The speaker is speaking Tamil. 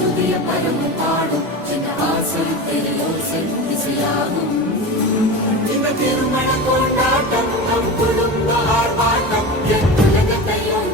புதிய பரமும் பாடும் சின்ன வாசல் பெரியோசை இசையாகும். இந்த திருமண கொண்டாட்டம் நம் குடும்ப ஆர்ப்பாட்டம் என் உலகத்தையும்